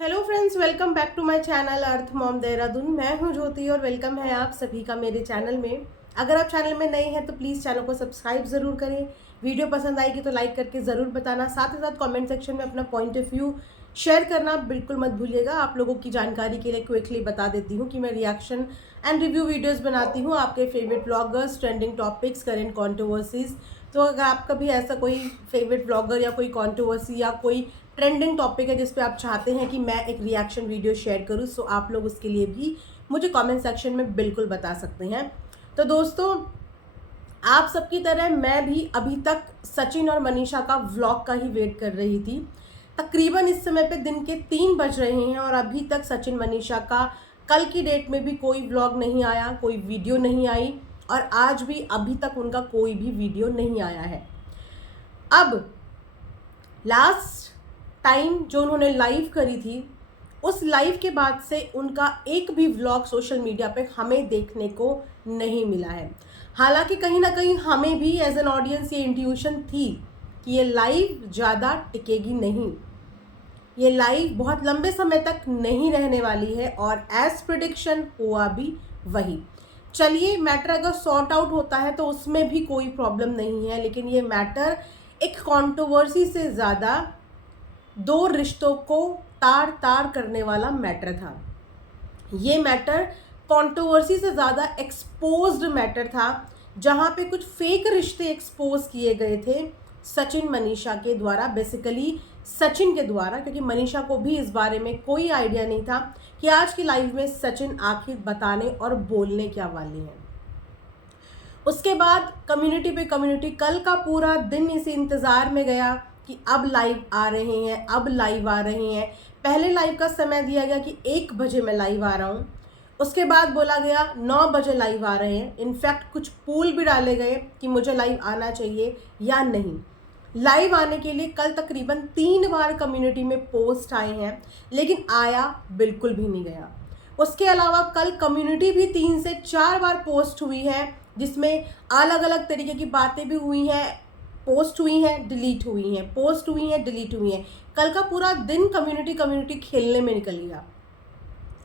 Hello friends, welcome back to my channel earth mom Dehradun. मैं हूं ज्योति और वेलकम है आप सभी का मेरे चैनल में। अगर आप चैनल में नए हैं तो प्लीज़ चैनल को सब्सक्राइब ज़रूर करें। वीडियो पसंद आएगी तो लाइक करके ज़रूर बताना। साथ ही साथ कमेंट सेक्शन में अपना पॉइंट ऑफ व्यू शेयर करना बिल्कुल मत भूलिएगा। आप लोगों की जानकारी के लिए क्विकली बता देती हूँ कि मैं रिएक्शन एंड रिव्यू वीडियोज़ बनाती हूँ आपके favourite bloggers, trending topics, current controversies. तो अगर आपका भी ऐसा कोई फेवरेट ब्लॉगर या कोई कॉन्ट्रोवर्सी या कोई ट्रेंडिंग टॉपिक है जिस पे आप चाहते हैं कि मैं एक रिएक्शन वीडियो शेयर करूं, सो आप लोग उसके लिए भी मुझे कमेंट सेक्शन में बिल्कुल बता सकते हैं। तो दोस्तों, आप सबकी तरह मैं भी अभी तक सचिन और मनीषा का व्लॉग का ही वेट कर रही थी। तकरीबन इस समय पे दिन के 3 बज रहे हैं और अभी तक सचिन मनीषा का कल की डेट में भी कोई व्लॉग नहीं आया, कोई वीडियो नहीं आई और आज भी अभी तक उनका कोई भी वीडियो नहीं आया है। अब लास्ट टाइम जो उन्होंने लाइव करी थी, उस लाइव के बाद से उनका एक भी व्लॉग सोशल मीडिया पे हमें देखने को नहीं मिला है। हालांकि कहीं ना कहीं हमें भी एज एन ऑडियंस ये इंट्यूशन थी कि ये लाइव ज़्यादा टिकेगी नहीं, ये लाइव बहुत लंबे समय तक नहीं रहने वाली है और एज प्रिडिक्शन हुआ भी वही। चलिए, मैटर अगर सॉर्ट आउट होता है तो उसमें भी कोई प्रॉब्लम नहीं है, लेकिन ये मैटर एक कंट्रोवर्सी से ज़्यादा दो रिश्तों को तार तार करने वाला मैटर था। ये मैटर कंट्रोवर्सी से ज़्यादा एक्सपोज्ड मैटर था, जहाँ पे कुछ फेक रिश्ते एक्सपोज किए गए थे सचिन मनीषा के द्वारा, बेसिकली सचिन के द्वारा, क्योंकि मनीषा को भी इस बारे में कोई आइडिया नहीं था कि आज की लाइव में सचिन आखिर बताने और बोलने क्या वाले हैं। उसके बाद कम्युनिटी पे कम्युनिटी कल का पूरा दिन इस इंतज़ार में गया कि अब लाइव आ रहे हैं, अब लाइव आ रहे हैं। पहले लाइव का समय दिया गया कि 1 बजे मैं लाइव आ रहा हूँ। उसके बाद बोला गया 9 बजे लाइव आ रहे हैं। इनफैक्ट कुछ पोल भी डाले गए कि मुझे लाइव आना चाहिए या नहीं। लाइव आने के लिए कल तकरीबन 3 बार कम्युनिटी में पोस्ट आए हैं, लेकिन आया बिल्कुल भी नहीं गया। उसके अलावा कल कम्युनिटी भी 3 से 4 बार पोस्ट हुई है, जिसमें अलग अलग तरीके की बातें भी हुई हैं, पोस्ट हुई हैं, डिलीट हुई हैं, पोस्ट हुई हैं, डिलीट हुई हैं। कल का पूरा दिन कम्युनिटी खेलने में निकल गया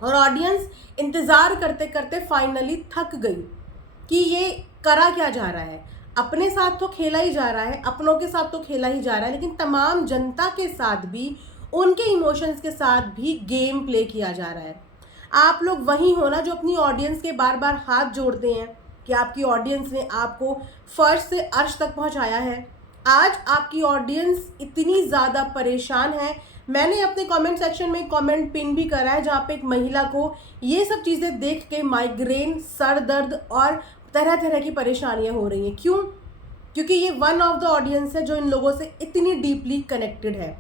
और ऑडियंस इंतज़ार करते करते फाइनली थक गई कि ये करा क्या जा रहा है। अपने साथ तो खेला ही जा रहा है, अपनों के साथ तो खेला ही जा रहा है, लेकिन तमाम जनता के साथ भी, उनके इमोशंस के साथ भी गेम प्ले किया जा रहा है। आप लोग वही हो ना जो अपनी ऑडियंस के बार बार हाथ जोड़ते हैं कि आपकी ऑडियंस ने आपको फर्श से अर्श तक पहुंचाया है। आज आपकी ऑडियंस इतनी ज़्यादा परेशान है। मैंने अपने कमेंट सेक्शन में कमेंट पिन भी करा है, जहाँ पे एक महिला को ये सब चीज़ें देख के माइग्रेन, सर दर्द और तरह तरह की परेशानियां हो रही हैं। क्यों? क्योंकि ये वन ऑफ द ऑडियंस है जो इन लोगों से इतनी डीपली कनेक्टेड है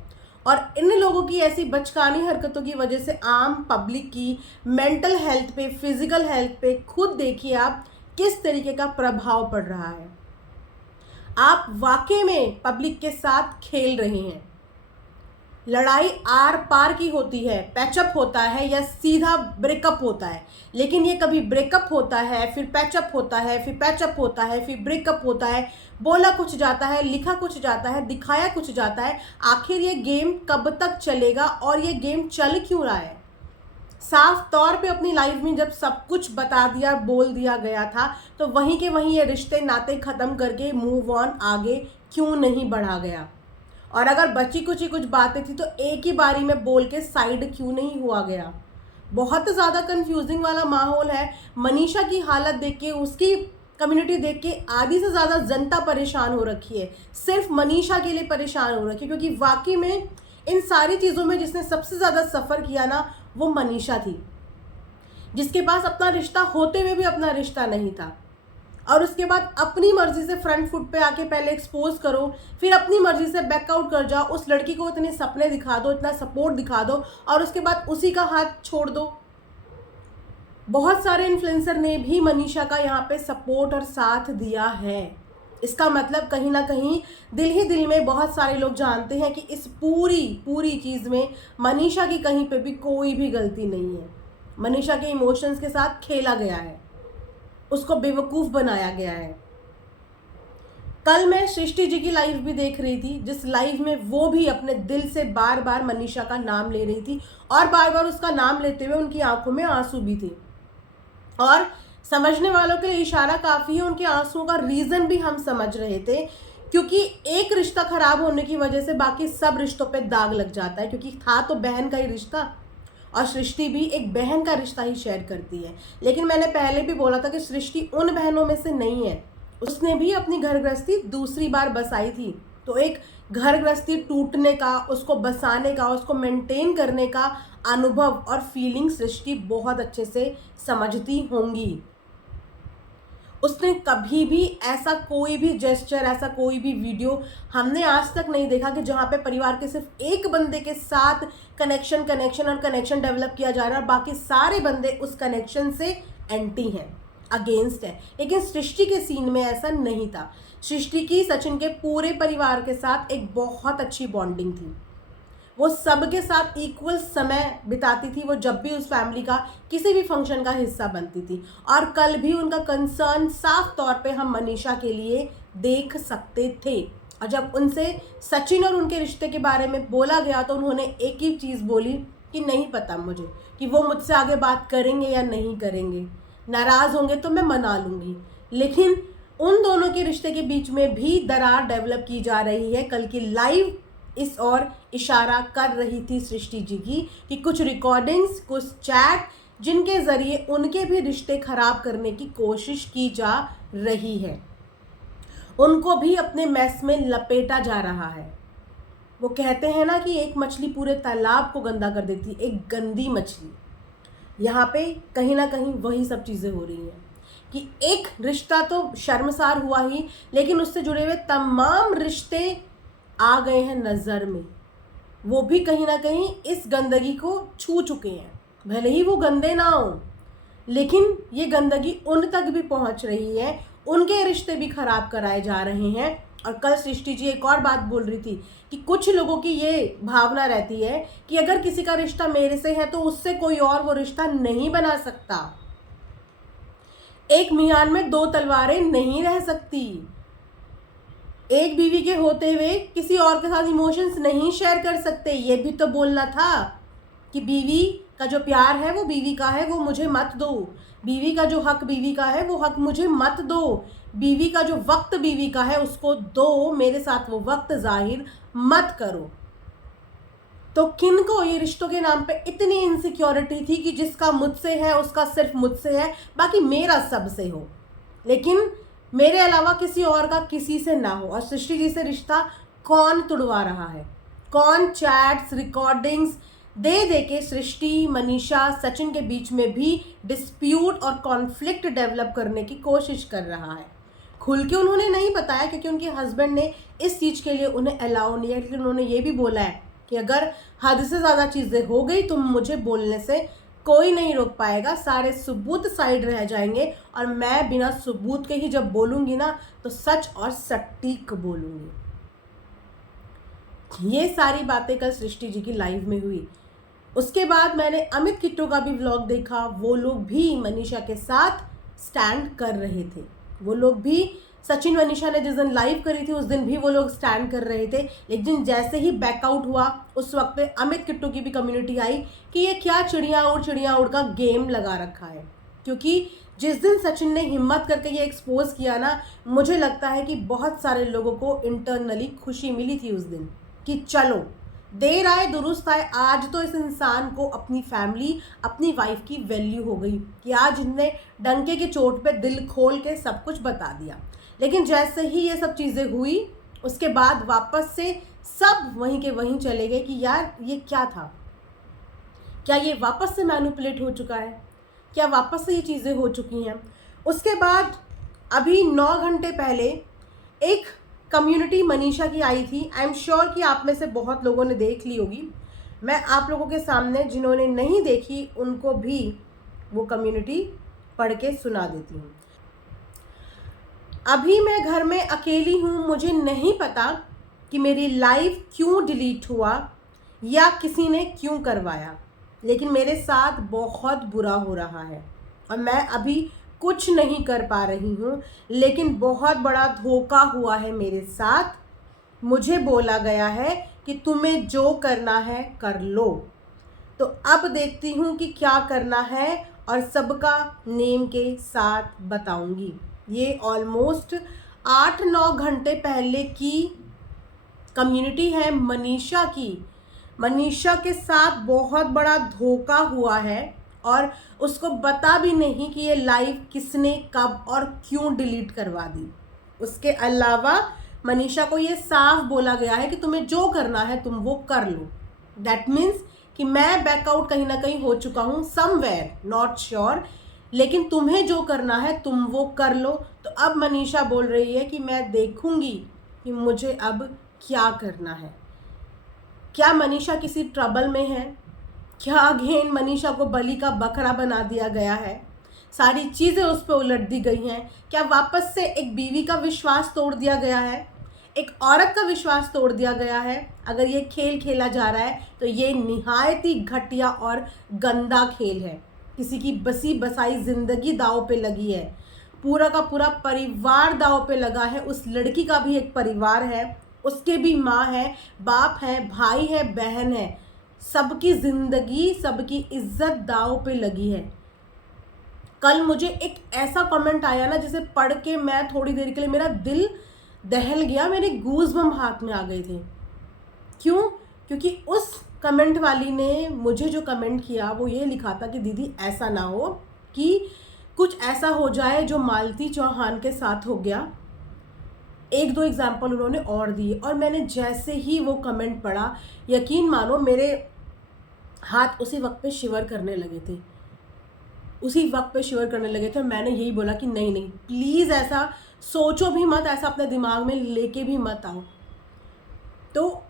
और इन लोगों की ऐसी बचकानी हरकतों की वजह से आम पब्लिक की मेंटल हेल्थ पे, फिजिकल हेल्थ पे खुद देखिए आप किस तरीके का प्रभाव पड़ रहा है। आप वाकई में पब्लिक के साथ खेल रहे हैं। लड़ाई आर पार की होती है, पैचअप होता है या सीधा ब्रेकअप होता है, लेकिन ये कभी ब्रेकअप होता है, फिर पैचअप होता है, फिर पैचअप होता है, फिर ब्रेकअप होता है। बोला कुछ जाता है, लिखा कुछ जाता है, दिखाया कुछ जाता है। आखिर ये गेम कब तक चलेगा और ये गेम चल क्यों रहा है? साफ तौर पे अपनी लाइफ में जब सब कुछ बता दिया, बोल दिया गया था, तो वहीं के वहीं ये रिश्ते नाते ख़त्म करके मूव ऑन आगे क्यों नहीं बढ़ा गया? और अगर बची कुछ ही कुछ बातें थी तो एक ही बारी में बोल के साइड क्यों नहीं हुआ गया? बहुत ज़्यादा कंफ्यूजिंग वाला माहौल है। मनीषा की हालत देख के, उसकी कम्युनिटी देख के आधी से ज़्यादा जनता परेशान हो रखी है। सिर्फ मनीषा के लिए परेशान हो रखी है, क्योंकि वाकई में इन सारी चीज़ों में जिसने सबसे ज़्यादा सफ़र किया ना, वो मनीषा थी, जिसके पास अपना रिश्ता होते हुए भी अपना रिश्ता नहीं था। और उसके बाद अपनी मर्जी से फ्रंट फुट पे आके पहले एक्सपोज करो, फिर अपनी मर्जी से बैकआउट कर जाओ, उस लड़की को इतने सपने दिखा दो, इतना सपोर्ट दिखा दो और उसके बाद उसी का हाथ छोड़ दो। बहुत सारे इन्फ्लुएंसर ने भी मनीषा का यहाँ पे सपोर्ट और साथ दिया है। इसका मतलब कहीं ना कहीं दिल ही दिल में बहुत सारे लोग जानते हैं कि इस पूरी पूरी चीज़ में मनीषा की कहीं पे भी कोई भी गलती नहीं है। मनीषा के इमोशंस के साथ खेला गया है, उसको बेवकूफ़ बनाया गया है। कल मैं सृष्टि जी की लाइव भी देख रही थी, जिस लाइव में वो भी अपने दिल से बार बार मनीषा का नाम ले रही थी और बार बार उसका नाम लेते हुए उनकी आंखों में आंसू भी थे। और समझने वालों के लिए इशारा काफ़ी है, उनके आंसुओं का रीज़न भी हम समझ रहे थे, क्योंकि एक रिश्ता खराब होने की वजह से बाकी सब रिश्तों पे दाग लग जाता है, क्योंकि था तो बहन का ही रिश्ता और सृष्टि भी एक बहन का रिश्ता ही शेयर करती है। लेकिन मैंने पहले भी बोला था कि सृष्टि उन बहनों में से नहीं है, उसने भी अपनी घर गृहस्थी दूसरी बार बसाई थी। तो एक घर गृहस्थी टूटने का, उसको बसाने का, उसको मेंटेन करने का अनुभव और फीलिंग सृष्टि बहुत अच्छे से समझती होंगी। उसने कभी भी ऐसा कोई भी जेस्चर, ऐसा कोई भी वीडियो हमने आज तक नहीं देखा कि जहाँ पे परिवार के सिर्फ एक बंदे के साथ कनेक्शन डेवलप किया जा रहा है और बाकी सारे बंदे उस कनेक्शन से एंटी हैं, अगेंस्ट है। लेकिन सृष्टि के सीन में ऐसा नहीं था। सृष्टि की सचिन के पूरे परिवार के साथ एक बहुत अच्छी बॉन्डिंग थी। वो सबके साथ इक्वल समय बिताती थी, वो जब भी उस फैमिली का किसी भी फंक्शन का हिस्सा बनती थी। और कल भी उनका कंसर्न साफ तौर पे हम मनीषा के लिए देख सकते थे। और जब उनसे सचिन और उनके रिश्ते के बारे में बोला गया तो उन्होंने एक ही चीज़ बोली कि नहीं पता मुझे कि वो मुझसे आगे बात करेंगे या नहीं करेंगे, नाराज़ होंगे तो मैं मना लूँगी। लेकिन उन दोनों के रिश्ते के बीच में भी दरार डेवलप की जा रही है। कल की लाइव इस और इशारा कर रही थी सृष्टि जी की कि कुछ रिकॉर्डिंग्स, कुछ चैट जिनके ज़रिए उनके भी रिश्ते खराब करने की कोशिश की जा रही है, उनको भी अपने मैस में लपेटा जा रहा है। वो कहते हैं ना कि एक मछली पूरे तालाब को गंदा कर देती, एक गंदी मछली। यहाँ पे कहीं ना कहीं वही सब चीज़ें हो रही हैं कि एक रिश्ता तो शर्मसार हुआ ही, लेकिन उससे जुड़े हुए तमाम रिश्ते आ गए हैं नज़र में। वो भी कहीं ना कहीं इस गंदगी को छू चुके हैं, भले ही वो गंदे ना हो, लेकिन ये गंदगी उन तक भी पहुंच रही है, उनके रिश्ते भी खराब कराए जा रहे हैं। और कल सृष्टि जी एक और बात बोल रही थी कि कुछ लोगों की ये भावना रहती है कि अगर किसी का रिश्ता मेरे से है तो उससे कोई और वो रिश्ता नहीं बना सकता। एक मियान में दो तलवारें नहीं रह सकती। एक बीवी के होते हुए किसी और के साथ इमोशंस नहीं शेयर कर सकते। ये भी तो बोलना था कि बीवी का जो प्यार है वो बीवी का है, वो मुझे मत दो। बीवी का जो हक बीवी का है वो हक मुझे मत दो। बीवी का जो वक्त बीवी का है उसको दो, मेरे साथ वो वक्त जाहिर मत करो। तो किन को ये रिश्तों के नाम पे इतनी इनसिक्योरिटी थी कि जिसका मुझसे है उसका सिर्फ मुझसे है, बाकी मेरा सबसे हो, लेकिन मेरे अलावा किसी और का किसी से ना हो। और सृष्टि जी से रिश्ता कौन तुड़वा रहा है, कौन चैट्स, रिकॉर्डिंग्स दे दे के सृष्टि, मनीषा, सचिन के बीच में भी डिस्प्यूट और कॉन्फ्लिक्ट डेवलप करने की कोशिश कर रहा है। खुल के उन्होंने नहीं बताया क्योंकि उनके हस्बैंड ने इस चीज़ के लिए उन्हें अलाउ नहीं है, लेकिन उन्होंने ये भी बोला है कि अगर हद से ज़्यादा चीज़ें हो गई तो मुझे बोलने से कोई नहीं रोक पाएगा, सारे सबूत साइड रह जाएंगे और मैं बिना सबूत के ही जब बोलूँगी ना तो सच और सटीक बोलूँगी। ये सारी बातें कल सृष्टि जी की लाइव में हुई। उसके बाद मैंने अमित किट्टू का भी व्लॉग देखा। वो लोग भी मनीषा के साथ स्टैंड कर रहे थे। वो लोग भी सचिन मनीषा ने जिस दिन लाइव करी थी उस दिन भी वो लोग स्टैंड कर रहे थे। लेकिन जैसे ही बैकआउट हुआ उस वक्त पे अमित किट्टू की भी कम्युनिटी आई कि ये क्या चिड़िया उड़ का गेम लगा रखा है। क्योंकि जिस दिन सचिन ने हिम्मत करके ये एक्सपोज किया ना, मुझे लगता है कि बहुत सारे लोगों को इंटरनली खुशी मिली थी उस दिन कि चलो देर आए दुरुस्त आए, आज तो इस इंसान को अपनी फैमिली, अपनी वाइफ की वैल्यू हो गई कि आज इनने डंके की चोट पे दिल खोल के सब कुछ बता दिया। लेकिन जैसे ही ये सब चीज़ें हुई उसके बाद वापस से सब वहीं के वहीं चले गए कि यार ये क्या था, क्या ये वापस से मैनिपुलेट हो चुका है, क्या वापस से ये चीज़ें हो चुकी हैं। उसके बाद अभी 9 घंटे पहले एक कम्युनिटी मनीषा की आई थी। आई एम श्योर कि आप में से बहुत लोगों ने देख ली होगी। मैं आप लोगों के सामने जिन्होंने नहीं देखी उनको भी वो कम्युनिटी पढ़ के सुना देती हूँ। अभी मैं घर में अकेली हूँ, मुझे नहीं पता कि मेरी लाइव क्यों डिलीट हुआ या किसी ने क्यों करवाया, लेकिन मेरे साथ बहुत बुरा हो रहा है और मैं अभी कुछ नहीं कर पा रही हूँ, लेकिन बहुत बड़ा धोखा हुआ है मेरे साथ। मुझे बोला गया है कि तुम्हें जो करना है कर लो। तो अब देखती हूँ कि क्या करना है और सबका नेम के साथ बताऊँगी। ये ऑलमोस्ट 8-9 घंटे पहले की कम्युनिटी है मनीषा की। मनीषा के साथ बहुत बड़ा धोखा हुआ है और उसको बता भी नहीं कि ये लाइव किसने कब और क्यों डिलीट करवा दी। उसके अलावा मनीषा को ये साफ बोला गया है कि तुम्हें जो करना है तुम वो कर लो। दैट मीन्स कि मैं बैकआउट कहीं ना कहीं हो चुका हूँ समवेयर, नॉट श्योर, लेकिन तुम्हें जो करना है तुम वो कर लो। तो अब मनीषा बोल रही है कि मैं देखूंगी कि मुझे अब क्या करना है। क्या मनीषा किसी ट्रबल में है? क्या अगेन मनीषा को बलि का बकरा बना दिया गया है? सारी चीज़ें उस पर उलट दी गई हैं। क्या वापस से एक बीवी का विश्वास तोड़ दिया गया है? एक औरत का विश्वास तोड़ दिया गया है? अगर ये खेल खेला जा रहा है तो ये निहायत ही घटिया और गंदा खेल है। किसी की बसी बसाई ज़िंदगी दांव पे लगी है, पूरा का पूरा परिवार दांव पे लगा है। उस लड़की का भी एक परिवार है, उसके भी माँ है, बाप है, भाई है, बहन है, सबकी ज़िंदगी, सबकी इज्जत दांव पे लगी है। कल मुझे एक ऐसा कमेंट आया ना जिसे पढ़ के मैं थोड़ी देर के लिए मेरा दिल दहल गया, मेरे गूज़बम्प हाथ में आ गए थे। क्यों? क्योंकि उस कमेंट वाली ने मुझे जो कमेंट किया वो ये लिखा था कि दीदी ऐसा ना हो कि कुछ ऐसा हो जाए जो मालती चौहान के साथ हो गया। एक दो एग्जाम्पल उन्होंने और दिए और मैंने जैसे ही वो कमेंट पढ़ा, यकीन मानो मेरे हाथ उसी वक्त पे शिवर करने लगे थे, उसी वक्त पे शिवर करने लगे थे। और मैंने यही बोला कि नहीं नहीं, प्लीज़ ऐसा सोचो भी मत, ऐसा अपने दिमाग में लेके भी मत आओ। तो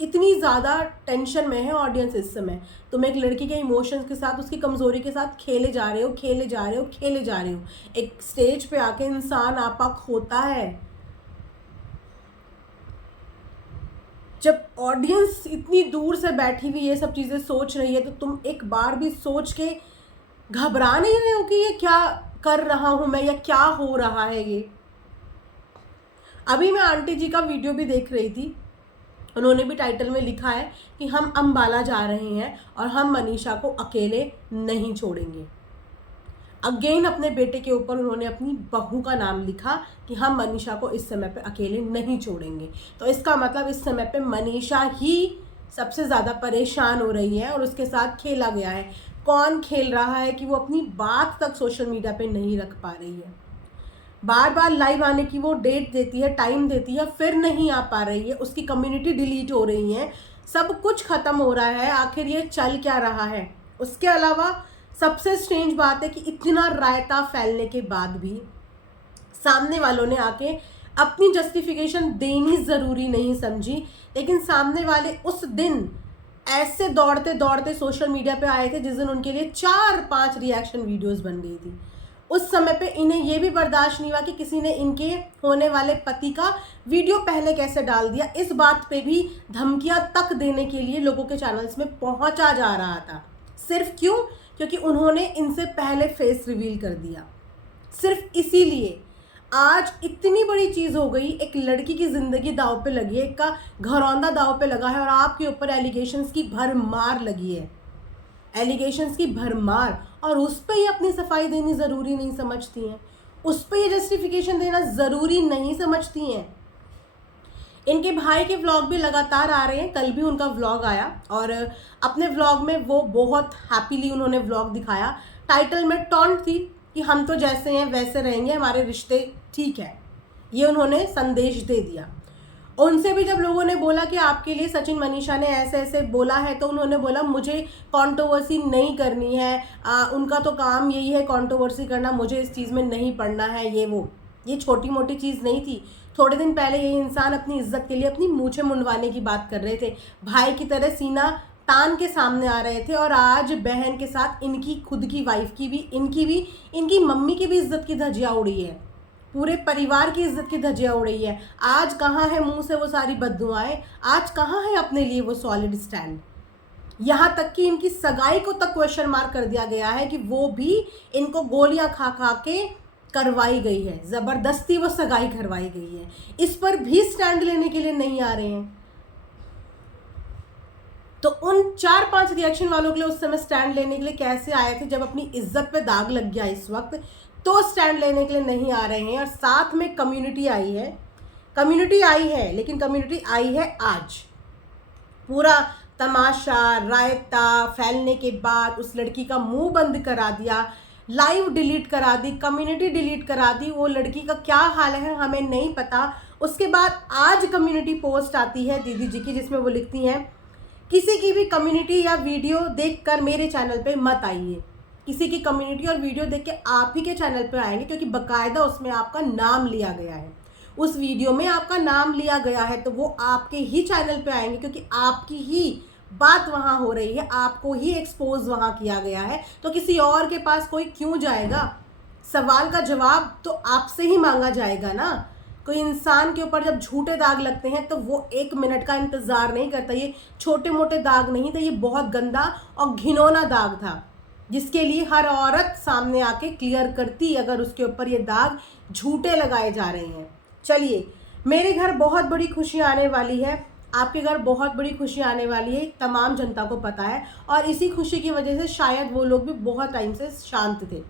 इतनी ज़्यादा टेंशन में है ऑडियंस इस समय। तुम एक लड़की के इमोशंस के साथ, उसकी कमज़ोरी के साथ खेले जा रहे हो, खेले जा रहे हो, खेले जा रहे हो। एक स्टेज पे आके इंसान आपा खोता है। जब ऑडियंस इतनी दूर से बैठी हुई ये सब चीज़ें सोच रही है तो तुम एक बार भी सोच के घबरा नहीं रहे हो कि ये क्या कर रहा हूँ मैं या क्या हो रहा है ये। अभी मैं आंटी जी का वीडियो भी देख रही थी, उन्होंने भी टाइटल में लिखा है कि हम अम्बाला जा रहे हैं और हम मनीषा को अकेले नहीं छोड़ेंगे। अगेन अपने बेटे के ऊपर उन्होंने अपनी बहू का नाम लिखा कि हम मनीषा को इस समय पे अकेले नहीं छोड़ेंगे। तो इसका मतलब इस समय पे मनीषा ही सबसे ज़्यादा परेशान हो रही है और उसके साथ खेला गया है। कौन खेल रहा है कि वो अपनी बात तक सोशल मीडिया पे नहीं रख पा रही है, बार बार लाइव आने की वो डेट देती है, टाइम देती है, फिर नहीं आ पा रही है, उसकी कम्युनिटी डिलीट हो रही है, सब कुछ ख़त्म हो रहा है। आखिर ये चल क्या रहा है? उसके अलावा सबसे स्ट्रेंज बात है कि इतना रायता फैलने के बाद भी सामने वालों ने आके अपनी जस्टिफिकेशन देनी ज़रूरी नहीं समझी, लेकिन सामने वाले उस दिन ऐसे दौड़ते दौड़ते सोशल मीडिया पे आए थे जिस दिन उनके लिए 4-5 रिएक्शन वीडियोस बन गई थी। उस समय पे इन्हें ये भी बर्दाश्त नहीं हुआ कि किसी ने इनके होने वाले पति का वीडियो पहले कैसे डाल दिया। इस बात पे भी धमकियां तक देने के लिए लोगों के चैनल्स में पहुंचा जा रहा था। सिर्फ क्यों? क्योंकि उन्होंने इनसे पहले फेस रिवील कर दिया। सिर्फ इसीलिए आज इतनी बड़ी चीज़ हो गई, एक लड़की की ज़िंदगी दांव पे लगी है, एक का घरौंदा दांव पे लगा है और आपके ऊपर एलिगेशंस की भरमार लगी है, एलिगेशंस की भरमार। और उस पर ही अपनी सफाई देनी ज़रूरी नहीं समझती हैं, उस पर ये जस्टिफिकेशन देना ज़रूरी नहीं समझती हैं। इनके भाई के व्लॉग भी लगातार आ रहे हैं, कल भी उनका व्लॉग आया और अपने व्लॉग में वो बहुत हैप्पीली उन्होंने व्लॉग दिखाया। टाइटल में टॉन्ट थी कि हम तो जैसे हैं वैसे रहेंगे, हमारे रिश्ते ठीक है, ये उन्होंने संदेश दे दिया। उनसे भी जब लोगों ने बोला कि आपके लिए सचिन मनीषा ने ऐसे ऐसे बोला है, तो उन्होंने बोला मुझे कंट्रोवर्सी नहीं करनी है, उनका तो काम यही है कंट्रोवर्सी करना, मुझे इस चीज़ में नहीं पड़ना है। ये छोटी मोटी चीज़ नहीं थी। थोड़े दिन पहले ये इंसान अपनी इज्जत के लिए अपनी मूछें मुंडवाने की बात कर रहे थे, भाई की तरह सीना तान के सामने आ रहे थे, और आज बहन के साथ इनकी खुद की वाइफ की भी, इनकी मम्मी की भी इज्जत की धज्जियाँ उड़ी है, पूरे परिवार की इज्जत की धज्जियाँ उड़ी है। आज कहाँ है मुंह से वो सारी बददुआएं? आज कहाँ है अपने लिए वो सॉलिड स्टैंड? यहाँ तक कि इनकी सगाई को तक क्वेश्चन मार्क कर दिया गया है कि वो भी इनको गोलियां खा खा के करवाई गई है, जबरदस्ती वो सगाई करवाई गई है। इस पर भी स्टैंड लेने के लिए नहीं आ रहे हैं। तो उन 4-5 रिएक्शन वालों के लिए उस समय स्टैंड लेने के लिए कैसे आए थे, जब अपनी इज्जत पे दाग लग गया इस वक्त, तो स्टैंड लेने के लिए नहीं आ रहे हैं। और साथ में कम्युनिटी आई है, लेकिन कम्युनिटी आई है आज। पूरा तमाशा रायता फैलने के बाद उस लड़की का मुंह बंद करा दिया, लाइव डिलीट करा दी, कम्युनिटी डिलीट करा दी। वो लड़की का क्या हाल है हमें नहीं पता। उसके बाद आज कम्युनिटी पोस्ट आती है दीदी जी की, जिसमें वो लिखती हैं, किसी की भी कम्युनिटी या वीडियो देखकर मेरे चैनल पे मत आइए। किसी की कम्युनिटी और वीडियो देख के आप ही के चैनल पे आएंगे, क्योंकि बकायदा उसमें आपका नाम लिया गया है, उस वीडियो में आपका नाम लिया गया है, तो वो आपके ही चैनल पे आएंगे, क्योंकि आपकी ही बात वहाँ हो रही है, आपको ही एक्सपोज वहाँ किया गया है। तो किसी और के पास कोई क्यों जाएगा? सवाल का जवाब तो आपसे ही मांगा जाएगा ना। कोई इंसान के ऊपर जब झूठे दाग लगते हैं तो वो 1 मिनट का इंतज़ार नहीं करता। ये छोटे मोटे दाग नहीं थे, ये बहुत गंदा और घिनौना दाग था, जिसके लिए हर औरत सामने आके क्लियर करती अगर उसके ऊपर ये दाग झूठे लगाए जा रहे हैं। चलिए, मेरे घर बहुत बड़ी खुशी आने वाली है, आपके घर बहुत बड़ी खुशी आने वाली है, तमाम जनता को पता है। और इसी खुशी की वजह से शायद वो लोग भी बहुत टाइम से शांत थे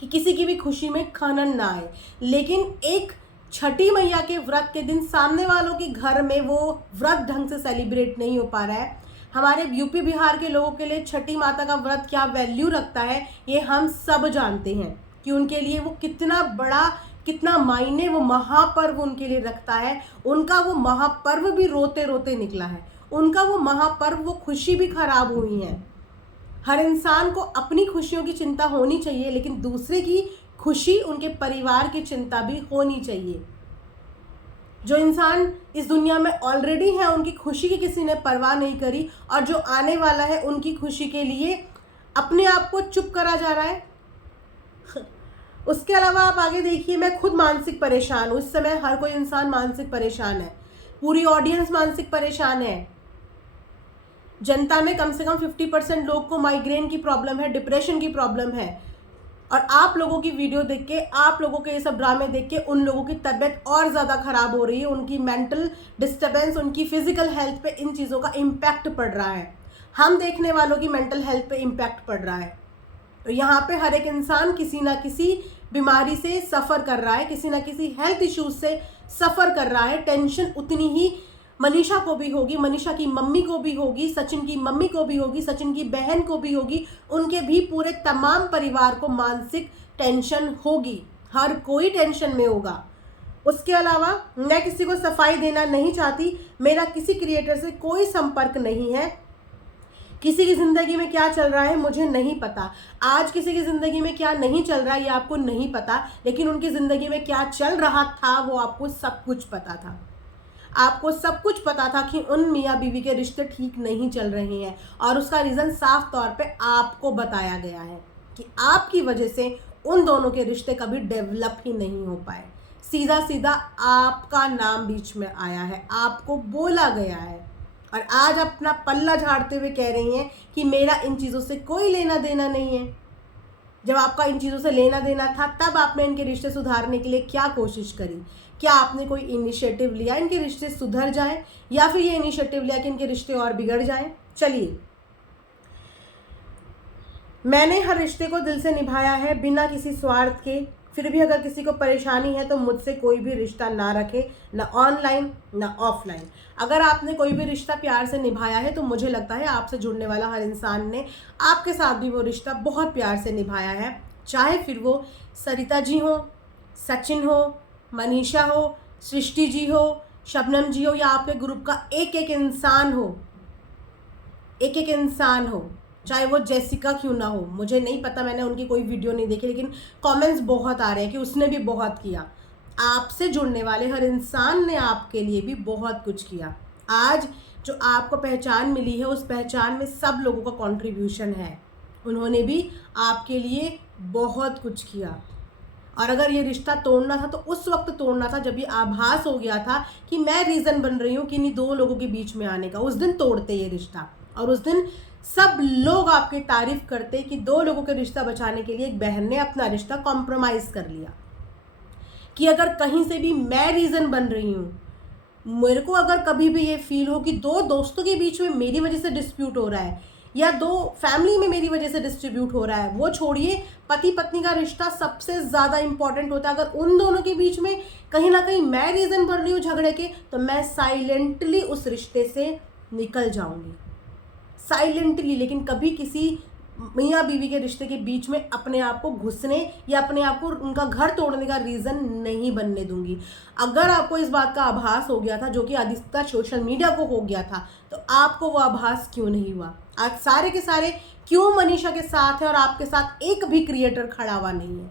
कि किसी की भी खुशी में खनन ना आए। लेकिन एक छठी मैया के व्रत के दिन सामने वालों के घर में वो व्रत ढंग से सेलिब्रेट नहीं हो पा रहा है। हमारे यूपी बिहार के लोगों के लिए छठी माता का व्रत क्या वैल्यू रखता है, ये हम सब जानते हैं कि उनके लिए वो कितना बड़ा, कितना मायने वो महापर्व उनके लिए रखता है। उनका वो महापर्व भी रोते रोते निकला है, उनका वो महापर्व, वो खुशी भी खराब हुई है। हर इंसान को अपनी खुशियों की चिंता होनी चाहिए, लेकिन दूसरे की खुशी, उनके परिवार की चिंता भी होनी चाहिए। जो इंसान इस दुनिया में ऑलरेडी है, उनकी खुशी की किसी ने परवाह नहीं करी, और जो आने वाला है उनकी खुशी के लिए अपने आप को चुप करा जा रहा है। उसके अलावा आप आगे देखिए, मैं खुद मानसिक परेशान हूँ। इस समय हर कोई इंसान मानसिक परेशान है, पूरी ऑडियंस मानसिक परेशान है। जनता में कम से कम 50% लोग को माइग्रेन की प्रॉब्लम है, डिप्रेशन की प्रॉब्लम है। और आप लोगों की वीडियो देख के, आप लोगों के ये सब ड्रामे देख के उन लोगों की तबीयत और ज़्यादा ख़राब हो रही है, उनकी मेंटल डिस्टर्बेंस, उनकी फिजिकल हेल्थ पे इन चीज़ों का इम्पैक्ट पड़ रहा है। हम देखने वालों की मेंटल हेल्थ पे इम्पैक्ट पड़ रहा है। तो यहाँ पे हर एक इंसान किसी ना किसी बीमारी से सफ़र कर रहा है, किसी ना किसी हेल्थ इश्यूज से सफ़र कर रहा है। टेंशन उतनी ही मनीषा को भी होगी, मनीषा की मम्मी को भी होगी, सचिन की मम्मी को भी होगी, सचिन की बहन को भी होगी, उनके भी पूरे तमाम परिवार को मानसिक टेंशन होगी। हर कोई टेंशन में होगा। उसके अलावा मैं किसी को सफाई देना नहीं चाहती, मेरा किसी क्रिएटर से कोई संपर्क नहीं है। किसी की ज़िंदगी में क्या चल रहा है मुझे नहीं पता। आज किसी की ज़िंदगी में क्या नहीं चल रहा है ये आपको नहीं पता, लेकिन उनकी ज़िंदगी में क्या चल रहा था वो आपको सब कुछ पता था। आपको सब कुछ पता था कि उन मियाँ बीवी के रिश्ते ठीक नहीं चल रहे हैं, और उसका रीज़न साफ तौर पे आपको बताया गया है कि आपकी वजह से उन दोनों के रिश्ते कभी डेवलप ही नहीं हो पाए। सीधा सीधा आपका नाम बीच में आया है, आपको बोला गया है, और आज अपना पल्ला झाड़ते हुए कह रही हैं कि मेरा इन चीज़ों से कोई लेना देना नहीं है। जब आपका इन चीज़ों से लेना देना था तब आपने इनके रिश्ते सुधारने के लिए क्या कोशिश करी? क्या आपने कोई इनिशिएटिव लिया इनके रिश्ते सुधर जाएं, या फिर ये इनिशिएटिव लिया कि इनके रिश्ते और बिगड़ जाएं? चलिए, मैंने हर रिश्ते को दिल से निभाया है बिना किसी स्वार्थ के। फिर भी अगर किसी को परेशानी है तो मुझसे कोई भी रिश्ता ना रखे, ना ऑनलाइन ना ऑफलाइन। अगर आपने कोई भी रिश्ता प्यार से निभाया है तो मुझे लगता है आपसे जुड़ने वाला हर इंसान ने आपके साथ भी वो रिश्ता बहुत प्यार से निभाया है। चाहे फिर वो सरिता जी हो, सचिन हो, मनीषा हो, सृष्टि जी हो, शबनम जी हो, या आपके ग्रुप का एक एक इंसान हो, एक एक इंसान हो, चाहे वो जेसिका क्यों ना हो। मुझे नहीं पता, मैंने उनकी कोई वीडियो नहीं देखी, लेकिन कमेंट्स बहुत आ रहे हैं कि उसने भी बहुत किया। आपसे जुड़ने वाले हर इंसान ने आपके लिए भी बहुत कुछ किया। आज जो आपको पहचान मिली है उस पहचान में सब लोगों का कंट्रीब्यूशन है। उन्होंने भी आपके लिए बहुत कुछ किया। और अगर ये रिश्ता तोड़ना था तो उस वक्त तोड़ना था जब ये आभास हो गया था कि मैं रीज़न बन रही हूँ कि इन्हीं दो लोगों के बीच में आने का। उस दिन तोड़ते ये रिश्ता, और उस दिन सब लोग आपकी तारीफ करते कि 2 लोगों के रिश्ता बचाने के लिए एक बहन ने अपना रिश्ता कॉम्प्रोमाइज़ कर लिया। कि अगर कहीं से भी मैं रीज़न बन रही हूँ, मेरे को अगर कभी भी ये फील हो कि 2 दोस्तों के बीच में मेरी वजह से डिस्प्यूट हो रहा है या 2 फैमिली में मेरी वजह से डिस्ट्रीब्यूट हो रहा है, वो छोड़िए, पति पत्नी का रिश्ता सबसे ज़्यादा इंपॉर्टेंट होता है। अगर उन दोनों के बीच में कहीं ना कहीं मैं रीज़न बन रही हूँ झगड़े के, तो मैं साइलेंटली उस रिश्ते से निकल जाऊंगी, साइलेंटली। लेकिन कभी किसी मियाँ बीवी के रिश्ते के बीच में अपने आप को घुसने या अपने आप को उनका घर तोड़ने का रीज़न नहीं बनने दूंगी। अगर आपको इस बात का आभास हो गया था, जो कि अधिकतर सोशल मीडिया को हो गया था, तो आपको वो आभास क्यों नहीं हुआ? आज सारे के सारे क्यों मनीषा के साथ है और आपके साथ एक भी क्रिएटर खड़ा हुआ नहीं है?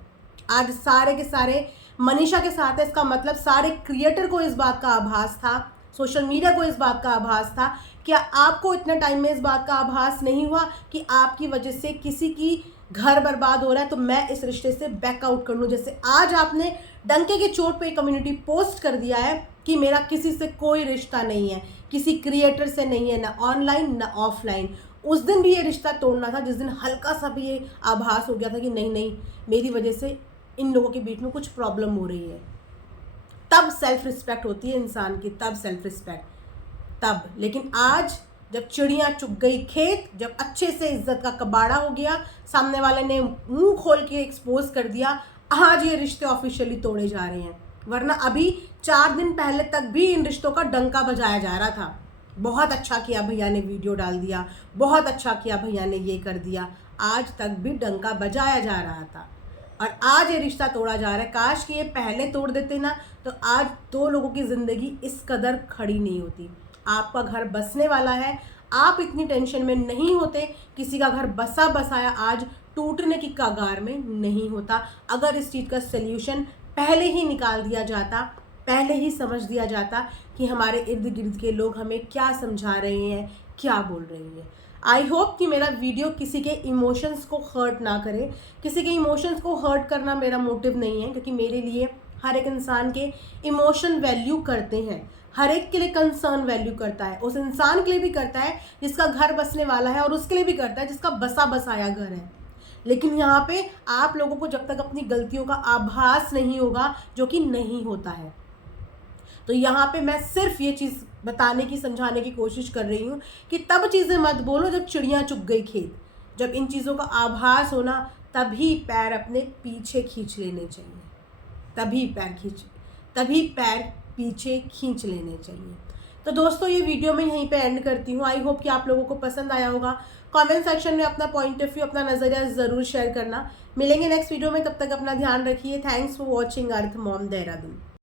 आज सारे के सारे मनीषा के साथ है, इसका मतलब सारे क्रिएटर को इस बात का आभास था, सोशल मीडिया को इस बात का आभास था। क्या आपको इतने टाइम में इस बात का आभास नहीं हुआ कि आपकी वजह से किसी की घर बर्बाद हो रहा है, तो मैं इस रिश्ते से बैकआउट कर लूँ? जैसे आज आपने डंके की चोट पे कम्युनिटी पोस्ट कर दिया है कि मेरा किसी से कोई रिश्ता नहीं है, किसी क्रिएटर से नहीं है, ना ऑनलाइन ना ऑफलाइन। उस दिन भी ये रिश्ता तोड़ना था, जिस दिन हल्का सा भी ये आभास हो गया था कि नहीं नहीं, मेरी वजह से इन लोगों के बीच में कुछ प्रॉब्लम हो रही है। तब सेल्फ रिस्पेक्ट होती है इंसान की, तब सेल्फ रिस्पेक्ट तब। लेकिन आज जब चिड़िया चुग गई खेत, जब अच्छे से इज्जत का कबाड़ा हो गया, सामने वाले ने मुंह खोल के एक्सपोज कर दिया, आज ये रिश्ते ऑफिशियली तोड़े जा रहे हैं। वरना अभी 4 दिन पहले तक भी इन रिश्तों का डंका बजाया जा रहा था। बहुत अच्छा किया भैया ने वीडियो डाल दिया, बहुत अच्छा किया भैया ने ये कर दिया, आज तक भी डंका बजाया जा रहा था। और आज ये रिश्ता तोड़ा जा रहा है। काश कि ये पहले तोड़ देते ना, तो आज 2 लोगों की ज़िंदगी इस कदर खड़ी नहीं होती। आपका घर बसने वाला है, आप इतनी टेंशन में नहीं होते, किसी का घर बसा बसाया आज टूटने की कगार में नहीं होता। अगर इस चीज़ का सल्यूशन पहले ही निकाल दिया जाता, पहले ही समझ दिया जाता कि हमारे इर्द गिर्द के लोग हमें क्या समझा रहे हैं, क्या बोल रहे हैं। आई होप कि मेरा वीडियो किसी के इमोशंस को हर्ट ना करे। किसी के इमोशंस को हर्ट करना मेरा मोटिव नहीं है, क्योंकि मेरे लिए हर एक इंसान के इमोशन वैल्यू करते हैं, हर एक के लिए कंसर्न वैल्यू करता है। उस इंसान के लिए भी करता है जिसका घर बसने वाला है, और उसके लिए भी करता है जिसका बसा बसाया घर है। लेकिन यहाँ पे आप लोगों को जब तक अपनी गलतियों का आभास नहीं होगा, जो कि नहीं होता है, तो यहाँ पे मैं सिर्फ ये चीज़ बताने की, समझाने की कोशिश कर रही हूँ कि तब चीज़ें मत बोलो जब चिड़िया चुग गई खेत। जब इन चीज़ों का आभास होना, तभी पैर अपने पीछे खींच लेने चाहिए, तभी पैर पीछे खींच लेने चाहिए। तो दोस्तों, ये वीडियो मैं यहीं पे एंड करती हूँ। आई होप कि आप लोगों को पसंद आया होगा। कमेंट सेक्शन में अपना पॉइंट ऑफ व्यू, अपना नज़रिया ज़रूर शेयर करना। मिलेंगे नेक्स्ट वीडियो में, तब तक अपना ध्यान रखिए। Thanks for watching earth mom Dehradun.